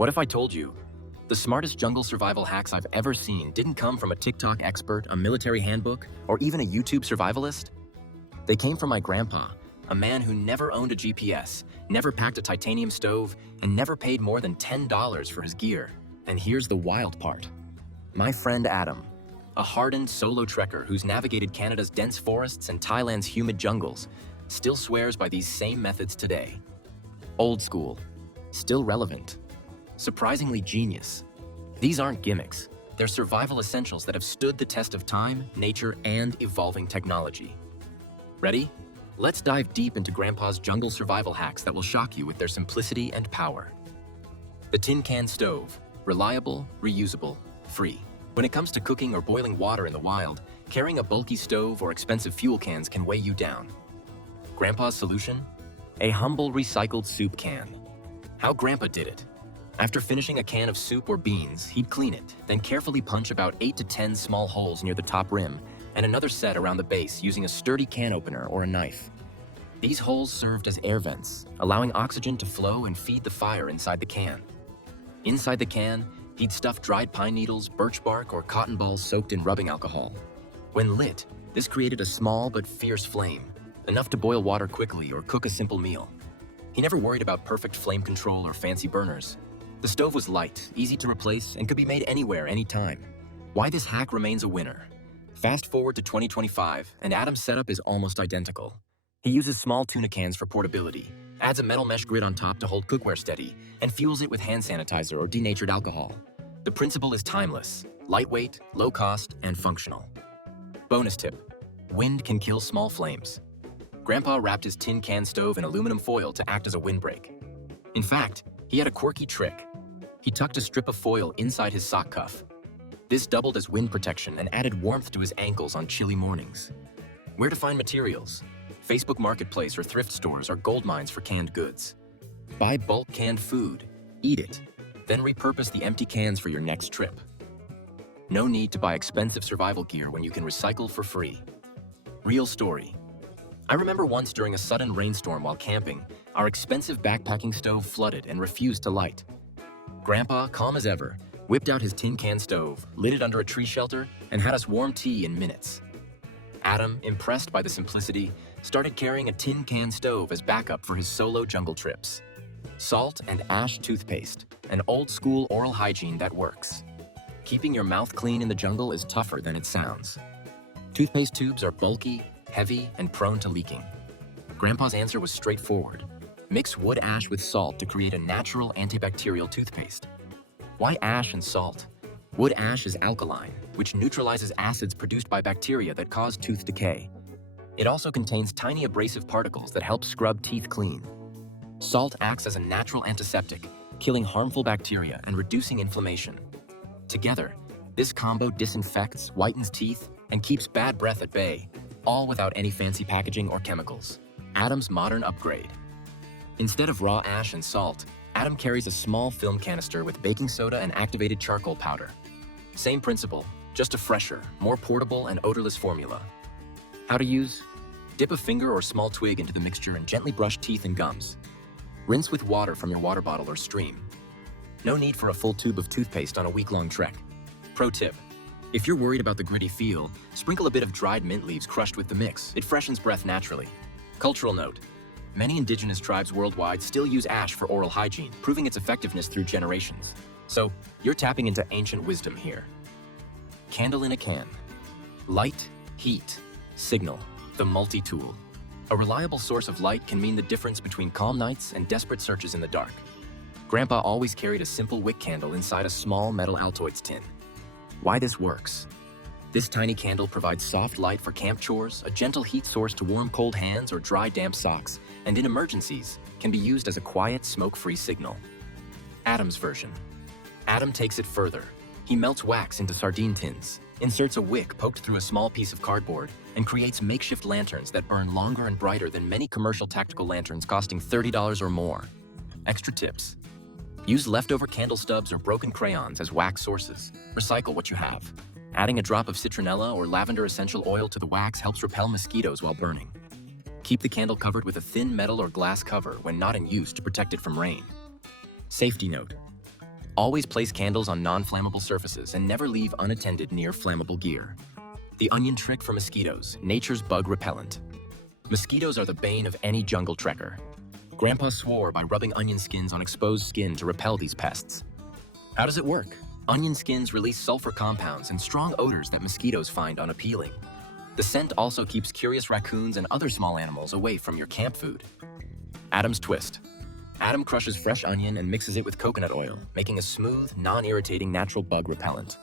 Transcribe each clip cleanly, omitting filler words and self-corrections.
What if I told you the smartest jungle survival hacks I've ever seen didn't come from a TikTok expert, a military handbook, or even a YouTube survivalist? They came from my grandpa, a man who never owned a GPS, never packed a titanium stove, and never paid more than $10 for his gear. And here's the wild part. My friend Adam, a hardened solo trekker who's navigated Canada's dense forests and Thailand's humid jungles, still swears by these same methods today. Old school, still relevant, surprisingly genius. These aren't gimmicks. They're survival essentials that have stood the test of time, nature, and evolving technology. Ready? Let's dive deep into Grandpa's jungle survival hacks that will shock you with their simplicity and power. The tin can stove. Reliable, reusable, free. When it comes to cooking or boiling water in the wild, carrying a bulky stove or expensive fuel cans can weigh you down. Grandpa's solution? A humble recycled soup can. How Grandpa did it. After finishing a can of soup or beans, he'd clean it, then carefully punch about 8 to 10 small holes near the top rim and another set around the base using a sturdy can opener or a knife. These holes served as air vents, allowing oxygen to flow and feed the fire inside the can. Inside the can, he'd stuff dried pine needles, birch bark, or cotton balls soaked in rubbing alcohol. When lit, this created a small but fierce flame, enough to boil water quickly or cook a simple meal. He never worried about perfect flame control or fancy burners. The stove was light, easy to replace, and could be made anywhere, anytime. Why this hack remains a winner? Fast forward to 2025, and Adam's setup is almost identical. He uses small tuna cans for portability, adds a metal mesh grid on top to hold cookware steady, and fuels it with hand sanitizer or denatured alcohol. The principle is timeless, lightweight, low cost, and functional. Bonus tip: wind can kill small flames. Grandpa wrapped his tin can stove in aluminum foil to act as a windbreak. In fact, he had a quirky trick. He tucked a strip of foil inside his sock cuff. This doubled as wind protection and added warmth to his ankles on chilly mornings. Where to find materials? Facebook Marketplace or thrift stores are gold mines for canned goods. Buy bulk canned food, eat it, then repurpose the empty cans for your next trip. No need to buy expensive survival gear when you can recycle for free. Real story. I remember once during a sudden rainstorm while camping, our expensive backpacking stove flooded and refused to light. Grandpa, calm as ever, whipped out his tin can stove, lit it under a tree shelter, and had us warm tea in minutes. Adam, impressed by the simplicity, started carrying a tin can stove as backup for his solo jungle trips. Salt and Ash Toothpaste, an old-school oral hygiene that works. Keeping your mouth clean in the jungle is tougher than it sounds. Toothpaste tubes are bulky, heavy, and prone to leaking. Grandpa's answer was straightforward. Mix wood ash with salt to create a natural antibacterial toothpaste. Why ash and salt? Wood ash is alkaline, which neutralizes acids produced by bacteria that cause tooth decay. It also contains tiny abrasive particles that help scrub teeth clean. Salt acts as a natural antiseptic, killing harmful bacteria and reducing inflammation. Together, this combo disinfects, whitens teeth, and keeps bad breath at bay, all without any fancy packaging or chemicals. Adam's modern upgrade. Instead of raw ash and salt, Adam carries a small film canister with baking soda and activated charcoal powder. Same principle, just a fresher, more portable and odorless formula. How to use? Dip a finger or small twig into the mixture and gently brush teeth and gums. Rinse with water from your water bottle or stream. No need for a full tube of toothpaste on a week-long trek. Pro tip: if you're worried about the gritty feel, sprinkle a bit of dried mint leaves crushed with the mix. It freshens breath naturally. Cultural note: many indigenous tribes worldwide still use ash for oral hygiene, proving its effectiveness through generations. So, you're tapping into ancient wisdom here. Candle in a can. Light, heat, signal, the multi-tool. A reliable source of light can mean the difference between calm nights and desperate searches in the dark. Grandpa always carried a simple wick candle inside a small metal Altoids tin. Why this works? This tiny candle provides soft light for camp chores, a gentle heat source to warm cold hands or dry damp socks, and in emergencies, can be used as a quiet, smoke-free signal. Adam's version. Adam takes it further. He melts wax into sardine tins, inserts a wick poked through a small piece of cardboard, and creates makeshift lanterns that burn longer and brighter than many commercial tactical lanterns costing $30 or more. Extra tips. Use leftover candle stubs or broken crayons as wax sources. Recycle what you have. Adding a drop of citronella or lavender essential oil to the wax helps repel mosquitoes while burning. Keep the candle covered with a thin metal or glass cover when not in use to protect it from rain. Safety note: Always place candles on non-flammable surfaces and never leave unattended near flammable gear. The onion trick for mosquitoes, nature's bug repellent. Mosquitoes are the bane of any jungle trekker. Grandpa swore by rubbing onion skins on exposed skin to repel these pests. How does it work? Onion skins release sulfur compounds and strong odors that mosquitoes find unappealing. The scent also keeps curious raccoons and other small animals away from your camp food. Adam's twist. Adam crushes fresh onion and mixes it with coconut oil, making a smooth, non-irritating natural bug repellent.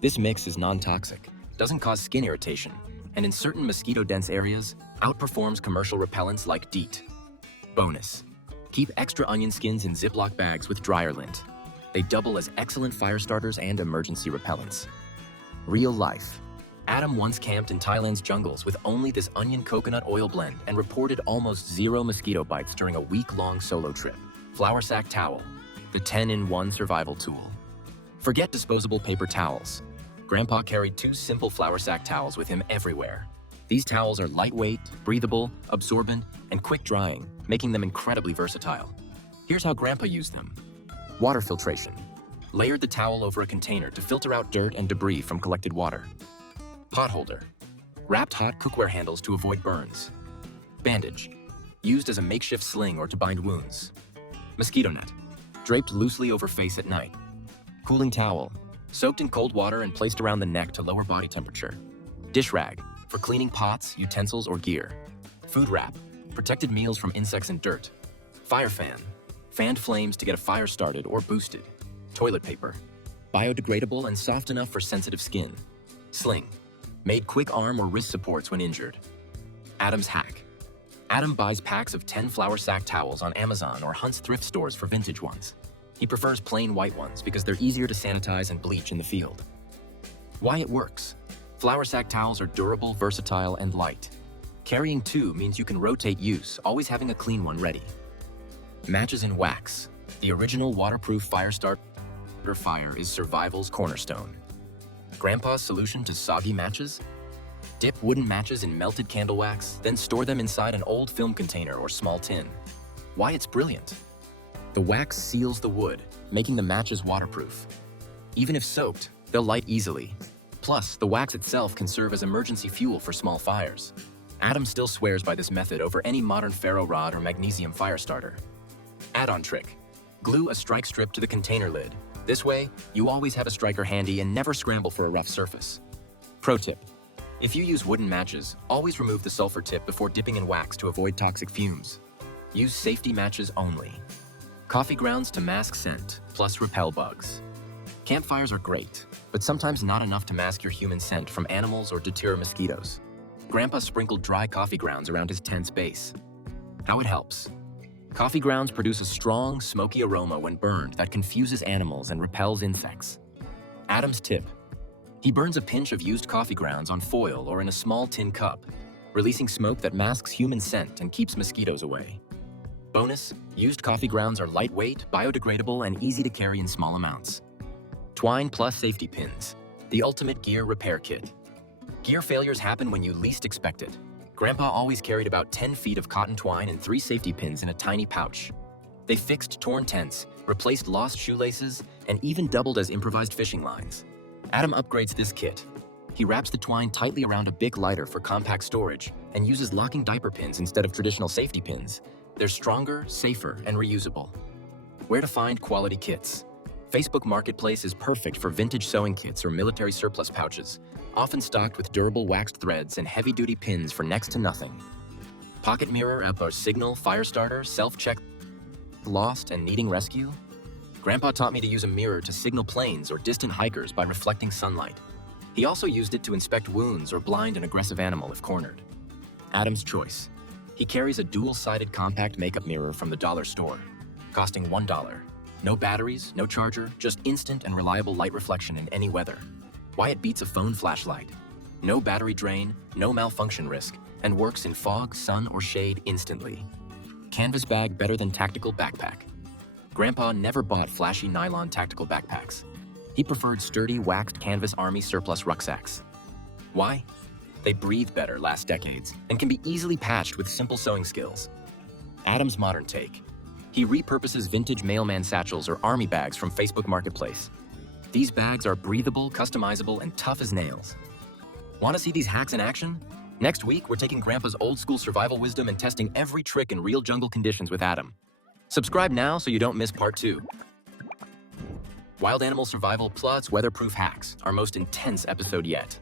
This mix is non-toxic, doesn't cause skin irritation, and in certain mosquito-dense areas, outperforms commercial repellents like DEET. Bonus. Keep extra onion skins in Ziploc bags with dryer lint. They double as excellent fire starters and emergency repellents. Real life. Adam once camped in Thailand's jungles with only this onion coconut oil blend and reported almost 0 mosquito bites during a week-long solo trip. Flour sack towel, the 10-in-1 survival tool. Forget disposable paper towels. Grandpa carried 2 simple flour sack towels with him everywhere. These towels are lightweight, breathable, absorbent, and quick drying, making them incredibly versatile. Here's how Grandpa used them. Water filtration. Layered the towel over a container to filter out dirt and debris from collected water. Pot holder. Wrapped hot cookware handles to avoid burns. Bandage. Used as a makeshift sling or to bind wounds. Mosquito net. Draped loosely over face at night. Cooling towel. Soaked in cold water and placed around the neck to lower body temperature. Dish rag. For cleaning pots, utensils, or gear. Food wrap. Protected meals from insects and dirt. Fire fan. Fanned flames to get a fire started or boosted. Toilet paper. Biodegradable and soft enough for sensitive skin. Sling. Made quick arm or wrist supports when injured. Adam's hack. Adam buys packs of 10 flour sack towels on Amazon or hunts thrift stores for vintage ones. He prefers plain white ones because they're easier to sanitize and bleach in the field. Why it works. Flour sack towels are durable, versatile, and light. Carrying 2 means you can rotate use, always having a clean one ready. Matches in wax. The original waterproof fire starter fire is survival's cornerstone. Grandpa's solution to soggy matches? Dip wooden matches in melted candle wax, then store them inside an old film container or small tin. Why it's brilliant. The wax seals the wood, making the matches waterproof. Even if soaked, they'll light easily. Plus, the wax itself can serve as emergency fuel for small fires. Adam still swears by this method over any modern ferro rod or magnesium fire starter. Add-on trick. Glue a strike strip to the container lid. This way, you always have a striker handy and never scramble for a rough surface. Pro tip. If you use wooden matches, always remove the sulfur tip before dipping in wax to avoid toxic fumes. Use safety matches only. Coffee grounds to mask scent, plus repel bugs. Campfires are great, but sometimes not enough to mask your human scent from animals or deter mosquitoes. Grandpa sprinkled dry coffee grounds around his tent's base. How it helps. Coffee grounds produce a strong, smoky aroma when burned that confuses animals and repels insects. Adam's tip. He burns a pinch of used coffee grounds on foil or in a small tin cup, releasing smoke that masks human scent and keeps mosquitoes away. Bonus, used coffee grounds are lightweight, biodegradable, and easy to carry in small amounts. Twine plus safety pins, the ultimate gear repair kit. Gear failures happen when you least expect it. Grandpa always carried about 10 feet of cotton twine and 3 safety pins in a tiny pouch. They fixed torn tents, replaced lost shoelaces, and even doubled as improvised fishing lines. Adam upgrades this kit. He wraps the twine tightly around a Bic lighter for compact storage and uses locking diaper pins instead of traditional safety pins. They're stronger, safer, and reusable. Where to find quality kits? Facebook Marketplace is perfect for vintage sewing kits or military surplus pouches, often stocked with durable waxed threads and heavy-duty pins for next to nothing. Pocket mirror up a signal, fire starter, self-check, lost and needing rescue? Grandpa taught me to use a mirror to signal planes or distant hikers by reflecting sunlight. He also used it to inspect wounds or blind an aggressive animal if cornered. Adam's choice. He carries a dual-sided compact makeup mirror from the dollar store, costing $1. No batteries, no charger, just instant and reliable light reflection in any weather. Why it beats a phone flashlight. No battery drain, no malfunction risk, and works in fog, sun, or shade instantly. Canvas bag better than tactical backpack. Grandpa never bought flashy nylon tactical backpacks. He preferred sturdy, waxed canvas army surplus rucksacks. Why? They breathe better last decades and can be easily patched with simple sewing skills. Adam's modern take. He He repurposes vintage mailman satchels or army bags from Facebook Marketplace. These bags are breathable, customizable, and tough as nails. Want to see these hacks in action? Next week, we're taking Grandpa's old-school survival wisdom and testing every trick in real jungle conditions with Adam. Subscribe now so you don't miss part 2. Wild Animal Survival plus Weatherproof Hacks, our most intense episode yet.